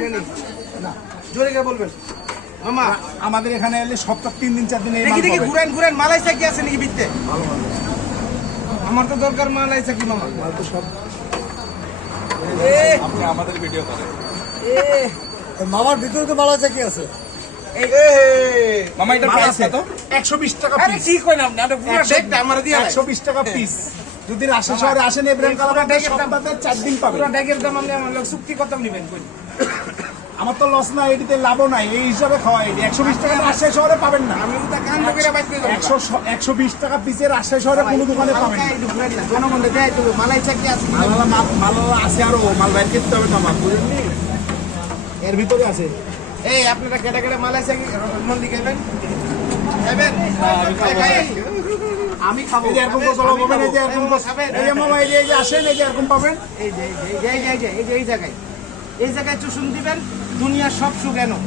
এখানে না জোরে কে বলবেন মামা আমাদের এখানে এলে সপ্তাহ 3 দিন 4 দিন এই দেখি ঘুরেন মালাই চাকি আছে নাকি বিতে আমার তো দরকার মালাই চাকি মামা মাল তো সব আপনি আমাদের ভিডিও করেন মামার ভিতরে তো মালাই চাকি আছে মামা এটা প্রাইস কত 120 টাকা আরে পিস কি কইন আপনি এটা পুরো দেখতে আমার দিয়ে 120 টাকা পিস যদি রাজশাহী শহরে আসেন ইব্রাহিম কালার সপ্তাহে 4 দিন পাবেন পুরো ড্যাগের দাম আপনি আমার লোক চুক্তি কত নেবেন কই আমার তো লস না এটিতে লাভও নাই এই হিসাবে খাওয়া এটি 120 টাকা রাজশাহী শহরে পাবেন না আমি তো কান করে বাইতে যাব 120 টাকা পিসের রাজশাহী শহরে কোনো দোকানে পাবেন না জনগণ দেয় তো মালাই চাকি আছে মাল আছে আরো মাল বাইর করতে হবে আমার বুঝলেন এর ভিতরে আছে এই আপনারা কেটে কেটে মালাই চাকি মন্দি খাবেন আমি খাবো এই যে এরকম গোসল পাবেন এই যে এরকম এই যে মামা এই যে আসেন এই যে এরকম পাবেন এই যে এই জায়গায় চুষুন দিবেন দুনিয়ার সব সুখ এনো